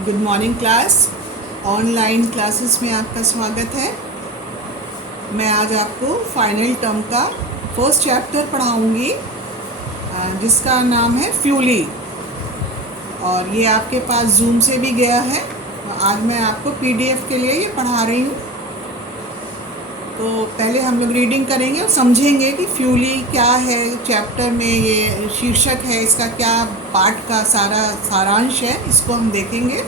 Good morning class. Online classes में आपका स्वागत है। मैं आज आपको फाइनल टर्म का फर्स्ट चैप्टर पढ़ाऊंगी जिसका नाम है फ्यूली, और ये आपके पास जूम से भी गया है। आज मैं आपको पीडीएफ के लिए ये पढ़ा रही हूँ। तो पहले हम लोग रीडिंग करेंगे और समझेंगे कि फ्यूली क्या है। चैप्टर में ये शीर्षक है, इसका क्या पाठ का सारांश है, इसको हम देखेंगे।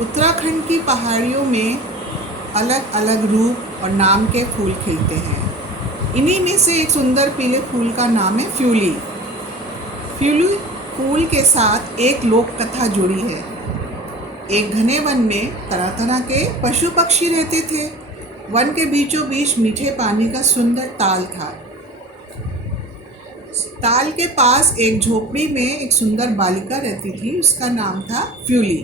उत्तराखंड की पहाड़ियों में अलग अलग रूप और नाम के फूल खिलते हैं। इन्हीं में से एक सुंदर पीले फूल का नाम है फ्यूली। फ्यूली फूल के साथ एक लोक कथा जुड़ी है। एक घने वन में तरह तरह के पशु पक्षी रहते थे। वन के बीचों बीच मीठे पानी का सुंदर ताल था। ताल के पास एक झोपड़ी में एक सुंदर बालिका रहती थी। उसका नाम था फ्यूली।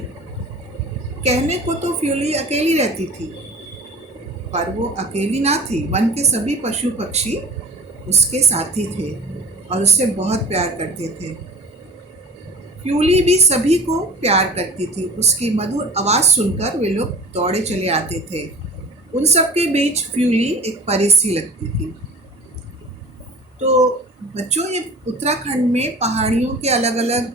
कहने को तो फ्यूली अकेली रहती थी, पर वो अकेली ना थी। वन के सभी पशु पक्षी उसके साथी थे और उससे बहुत प्यार करते थे। फ्यूली भी सभी को प्यार करती थी। उसकी मधुर आवाज़ सुनकर वे लोग दौड़े चले आते थे। उन सब के बीच फ्यूली एक परी सी लगती थी। तो बच्चों, ये उत्तराखंड में पहाड़ियों के अलग अलग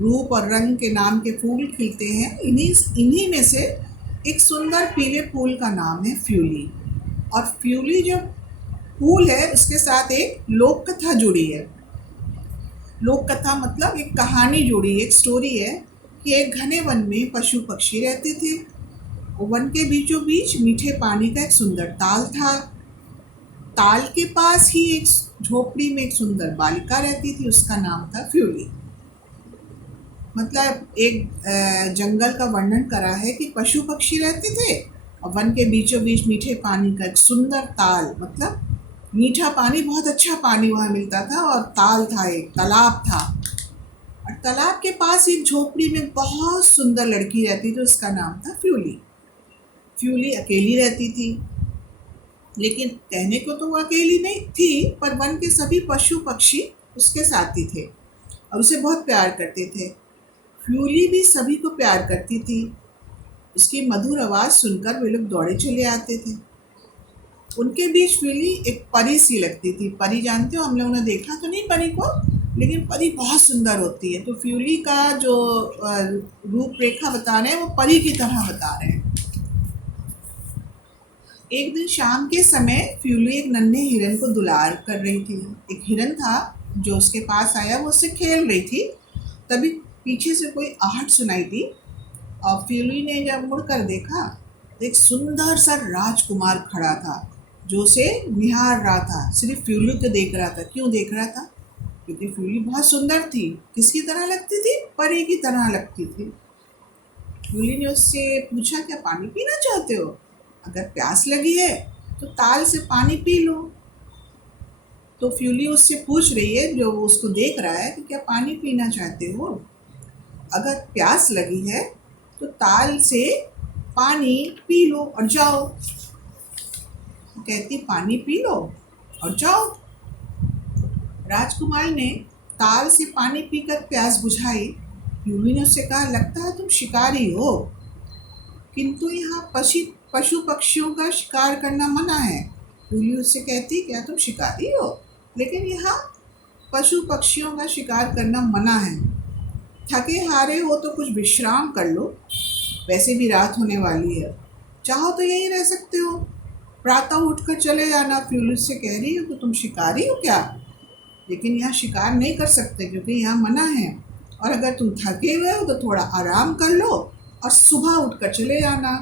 रूप और रंग के नाम के फूल खिलते हैं। इन्हीं में से एक सुंदर पीले फूल का नाम है फ्यूली। और फ्यूली जो फूल है उसके साथ एक लोक कथा जुड़ी है। लोक कथा मतलब एक कहानी जुड़ी, एक स्टोरी है कि एक घने वन में पशु पक्षी रहते थे। वन के बीचों बीच मीठे पानी का एक सुंदर ताल था। ताल के पास ही एक झोपड़ी में एक सुंदर बालिका रहती थी। उसका नाम था फ्यूली। मतलब एक जंगल का वर्णन करा है कि पशु पक्षी रहते थे और वन के बीचों बीच मीठे पानी का एक सुंदर ताल, मतलब मीठा पानी, बहुत अच्छा पानी वहाँ मिलता था। और ताल था, एक तालाब था। और तालाब के पास एक झोपड़ी में बहुत सुंदर लड़की रहती थी। उसका नाम था फ्यूली। फ्यूली अकेली रहती थी, लेकिन कहने को तो वो अकेली नहीं थी, पर वन के सभी पशु पक्षी उसके साथी थे और उसे बहुत प्यार करते थे। फ्यूली भी सभी को प्यार करती थी। उसकी मधुर आवाज़ सुनकर वे लोग दौड़े चले आते थे। उनके बीच फ्यूली एक परी सी लगती थी। परी जानते हो, हम लोगों ने देखा तो नहीं परी को, लेकिन परी बहुत सुंदर होती है। तो फ्यूली का जो रूपरेखा बता रहे हैं वो परी की तरह बता रहे हैं। एक दिन शाम के समय फ्यूली एक नन्हे हिरन को दुलार कर रही थी। एक हिरन था जो उसके पास आया, वो उससे खेल रही थी। तभी पीछे से कोई आहट सुनाई दी और फ्यूली ने जब मुड़कर देखा तो एक सुंदर सा राजकुमार खड़ा था जो उसे निहार रहा था। सिर्फ फ्यूली को देख रहा था। क्यों देख रहा था? क्योंकि फ्यूली बहुत सुंदर थी। किसकी तरह लगती थी? परी की तरह लगती थी। फ्यूली ने उससे पूछा, क्या पानी पीना चाहते हो? अगर प्यास लगी है तो ताल से पानी पी लो। तो फ्यूली उससे पूछ रही है, जो उसको देख रहा है, कि क्या पानी पीना चाहते हो? अगर प्यास लगी है तो ताल से पानी पी लो और जाओ। कहती पानी पी लो और जाओ। राजकुमार ने ताल से पानी पीकर प्यास बुझाई। फ्यूली ने उससे कहा, लगता है तुम शिकारी हो, किंतु यहाँ पशु पक्षियों का शिकार करना मना है। फ्यूली उससे कहती, क्या तुम शिकारी हो, लेकिन यहाँ पशु पक्षियों का शिकार करना मना है। थके हारे हो तो कुछ विश्राम कर लो, वैसे भी रात होने वाली है। चाहो तो यहीं रह सकते हो, प्रातः उठकर चले जाना। फ्यूली उससे कह रही हो कि तुम शिकारी हो क्या, लेकिन यहाँ शिकार नहीं कर सकते क्योंकि यहाँ मना है। और अगर तुम थके हुए हो तो थोड़ा आराम कर लो और सुबह उठकर चले जाना।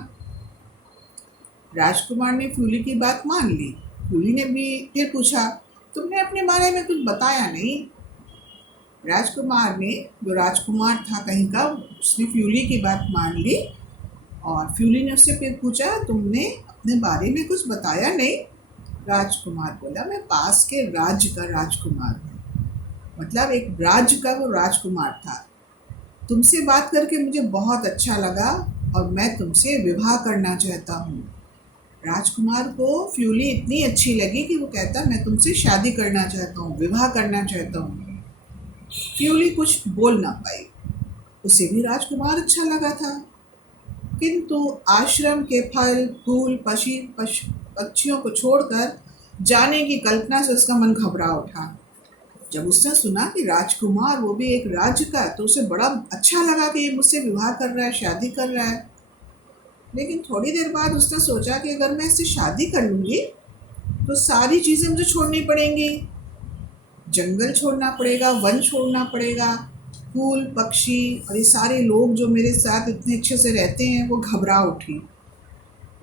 राजकुमार ने फ्यूली की बात मान ली। फ्यूली ने भी फिर पूछा, तुमने अपने बारे में कुछ बताया नहीं? राजकुमार ने, जो राजकुमार था कहीं का, उसने फ्यूली की बात मान ली। और फ्यूली ने उससे फिर पूछा, तुमने अपने बारे में कुछ बताया नहीं? राजकुमार बोला, मैं पास के राज्य का राजकुमार हूँ। मतलब एक राज्य का वो राजकुमार था। तुमसे बात करके मुझे बहुत अच्छा लगा और मैं तुमसे विवाह करना चाहता हूँ। राजकुमार को फ्यूली इतनी अच्छी लगी कि वो कहता, मैं तुमसे शादी करना चाहता हूँ, विवाह करना चाहता हूँ। फ्यूली कुछ बोल ना पाई। उसे भी राजकुमार अच्छा लगा था, किंतु आश्रम के फल फूल पक्षियों को छोड़कर जाने की कल्पना से उसका मन घबरा उठा। जब उसने सुना कि राजकुमार, वो भी एक राज्य का, तो उसे बड़ा अच्छा लगा कि ये मुझसे विवाह कर रहा है, शादी कर रहा है। लेकिन थोड़ी देर बाद उसने सोचा कि अगर मैं इससे शादी कर लूँगी तो सारी चीज़ें मुझे छोड़नी पड़ेंगी। जंगल छोड़ना पड़ेगा, वन छोड़ना पड़ेगा, फूल पक्षी और ये सारे लोग जो मेरे साथ इतने अच्छे से रहते हैं। वो घबरा उठी।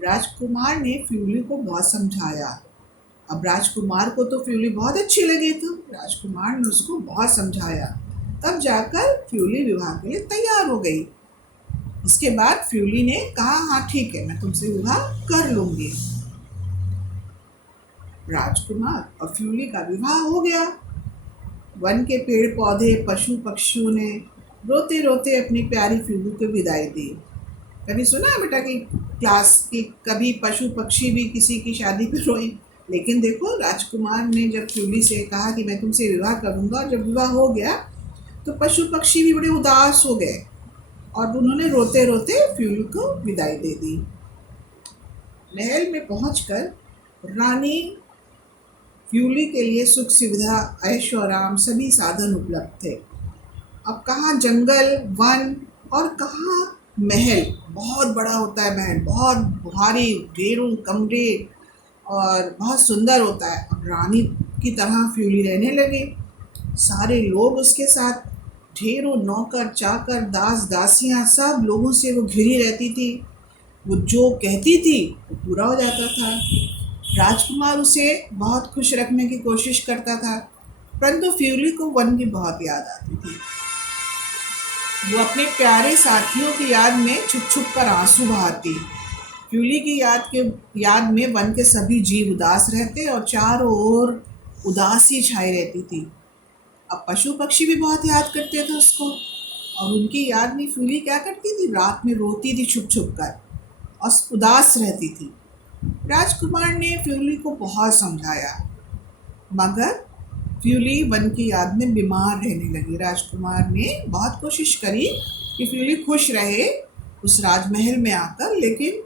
राजकुमार ने फ्यूली को बहुत समझाया। अब राजकुमार को तो फ्यूली बहुत अच्छी लगी थी। राजकुमार ने उसको बहुत समझाया, तब जाकर फ्यूली विवाह के लिए तैयार हो गई। इसके बाद फ्यूली ने कहा, हाँ ठीक है, मैं तुमसे विवाह कर लूंगी। राजकुमार और फ्यूली का विवाह हो गया। वन के पेड़ पौधे पशु पक्षियों ने रोते रोते अपनी प्यारी फ्यूली को विदाई दी। कभी सुना है बेटा कि क्लास की कभी पशु पक्षी भी किसी की शादी पे रोए? लेकिन देखो, राजकुमार ने जब फ्यूली से कहा कि मैं तुमसे विवाह करूंगा, और जब विवाह हो गया तो पशु पक्षी भी बड़े उदास हो गए और उन्होंने रोते रोते फ्यूली को विदाई दे दी। महल में पहुंचकर रानी फ्यूली के लिए सुख सुविधा ऐशो आराम सभी साधन उपलब्ध थे। अब कहाँ जंगल वन और कहाँ महल। बहुत बड़ा होता है महल, बहुत भारी, ढेरों कमरे और बहुत सुंदर होता है। अब रानी की तरह फ्यूली रहने लगे। सारे लोग उसके साथ, ढेरों नौकर चाकर दास दासियां, सब लोगों से वो घिरी रहती थी। वो जो कहती थी वो पूरा हो जाता था। राजकुमार उसे बहुत खुश रखने की कोशिश करता था, परंतु फ्यूली को वन की बहुत याद आती थी। वो अपने प्यारे साथियों की याद में छुप छुप कर आंसू बहाती। फ्यूली की याद में वन के सभी जीव उदास रहते और चारों ओर उदासी छाई रहती थी। अब पशु पक्षी भी बहुत याद करते थे उसको, और उनकी याद में फ्यूली क्या करती थी, रात में रोती थी छुप छुप कर और उदास रहती थी। राजकुमार ने फ्यूली को बहुत समझाया, मगर फ्यूली वन की याद में बीमार रहने लगी। राजकुमार ने बहुत कोशिश करी कि फ्यूली खुश रहे उस राजमहल में आकर, लेकिन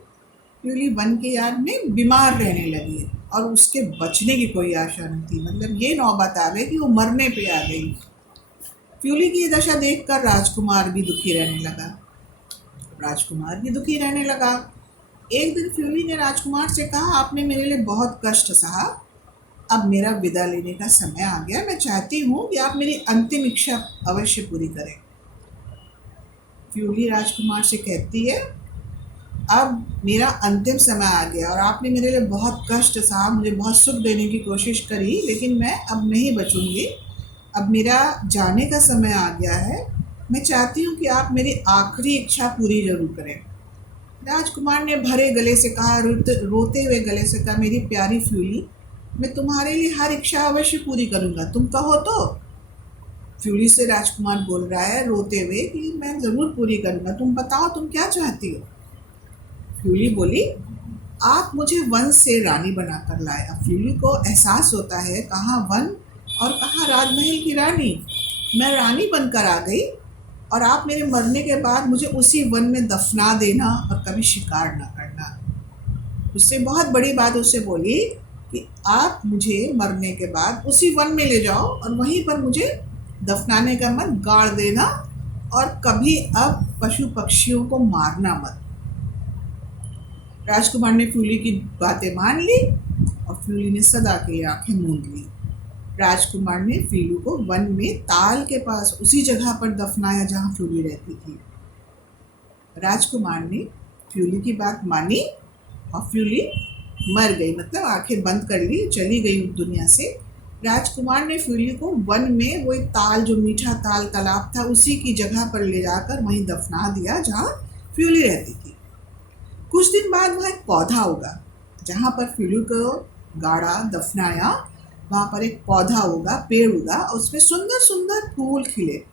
फ्यूली वन की याद में बीमार रहने लगी और उसके बचने की कोई आशा नहीं थी। मतलब ये नौबत आ गई कि वो मरने पे आ गई। फ्यूली की ये दशा देखकर राजकुमार भी दुखी रहने लगा। एक दिन फ्यूली ने राजकुमार से कहा, आपने मेरे लिए बहुत कष्ट सहा, अब मेरा विदा लेने का समय आ गया। मैं चाहती हूँ कि आप मेरी अंतिम इच्छा अवश्य पूरी करें। फ्यूली राजकुमार से कहती है, अब मेरा अंतिम समय आ गया और आपने मेरे लिए बहुत कष्ट सहा, मुझे बहुत सुख देने की कोशिश करी, लेकिन मैं अब नहीं बचूंगी। अब मेरा जाने का समय आ गया है। मैं चाहती हूँ कि आप मेरी आखिरी इच्छा पूरी जरूर करें। राजकुमार ने भरे गले से कहा, रोते हुए गले से कहा, मेरी प्यारी फ्यूली, मैं तुम्हारे लिए हर इच्छा अवश्य पूरी करूंगा, तुम कहो तो। फ्यूली से राजकुमार बोल रहा है रोते हुए कि मैं जरूर पूरी करूंगा, तुम बताओ तुम क्या चाहती हो। फ्यूली बोली, आप मुझे वन से रानी बनाकर लाए। अब फ्यूली को एहसास होता है, कहाँ वन और कहाँ राजमहल की रानी। मैं रानी बनकर आ गई और आप मेरे मरने के बाद मुझे उसी वन में दफना देना और कभी शिकार न करना। उससे बहुत बड़ी बात उससे बोली कि आप मुझे मरने के बाद उसी वन में ले जाओ और वहीं पर मुझे दफनाने का मन गाड़ देना और कभी अब पशु पक्षियों को मारना मत। राजकुमार ने फ्यूली की बातें मान ली और फ्यूली ने सदा के लिए आंखें मूंद ली। राजकुमार ने फ्यूली को वन में ताल के पास उसी जगह पर दफनाया जहां फ्यूली रहती थी। राजकुमार ने फ्यूली की बात मानी और फ्यूली मर गई, मतलब आंखें बंद कर ली, चली गई दुनिया से। राजकुमार ने फ्यूली को वन में वो एक ताल, जो मीठा ताल तालाब था, उसी की जगह पर ले जाकर वहीं दफना दिया जहाँ फ्यूली रहती थी। कुछ दिन बाद वहाँ एक पौधा उगा जहाँ पर फ्यूली को गाड़ा दफनाया। वहाँ पर एक पौधा उगा, पेड़ उगा और उसमें सुंदर सुंदर फूल खिले।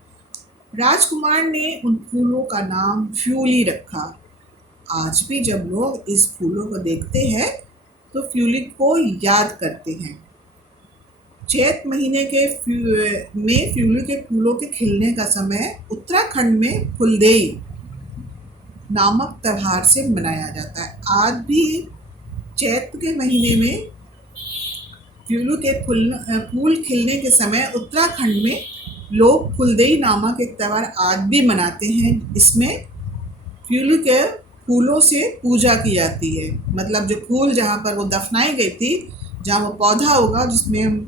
राजकुमार ने उन फूलों का नाम फ्यूली रखा। आज भी जब लोग इस फूलों को देखते हैं तो फ्यूली को याद करते हैं। चैत महीने के में फ्यूली के फूलों के खिलने का समय उत्तराखंड में फुलदेई नामक त्योहार से मनाया जाता है। आज भी चैत के महीने में फ्यूली के फूल खिलने के समय उत्तराखंड में लोग फुलदेई नामक एक त्यौहार आज भी मनाते हैं। इसमें फ्यूली के फूलों से पूजा की जाती है। मतलब जो फूल जहाँ पर वो दफनाई गई थी, जहाँ वो पौधा होगा जिसमें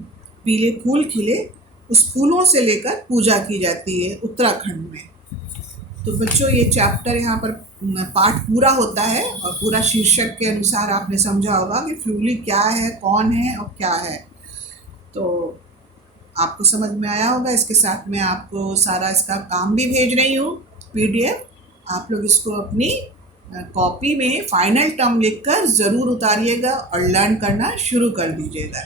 पीले फूल खिले, उस फूलों से लेकर पूजा की जाती है उत्तराखंड में। तो बच्चों, ये चैप्टर यहाँ पर पाठ पूरा होता है और पूरा शीर्षक के अनुसार आपने समझा होगा कि फ्यूली क्या है, कौन है और क्या है। तो आपको समझ में आया होगा। इसके साथ मैं आपको सारा इसका काम भी भेज रही हूँ, PDF। आप लोग इसको अपनी कॉपी में फाइनल टर्म लिखकर ज़रूर उतारिएगा और लर्न करना शुरू कर दीजिएगा।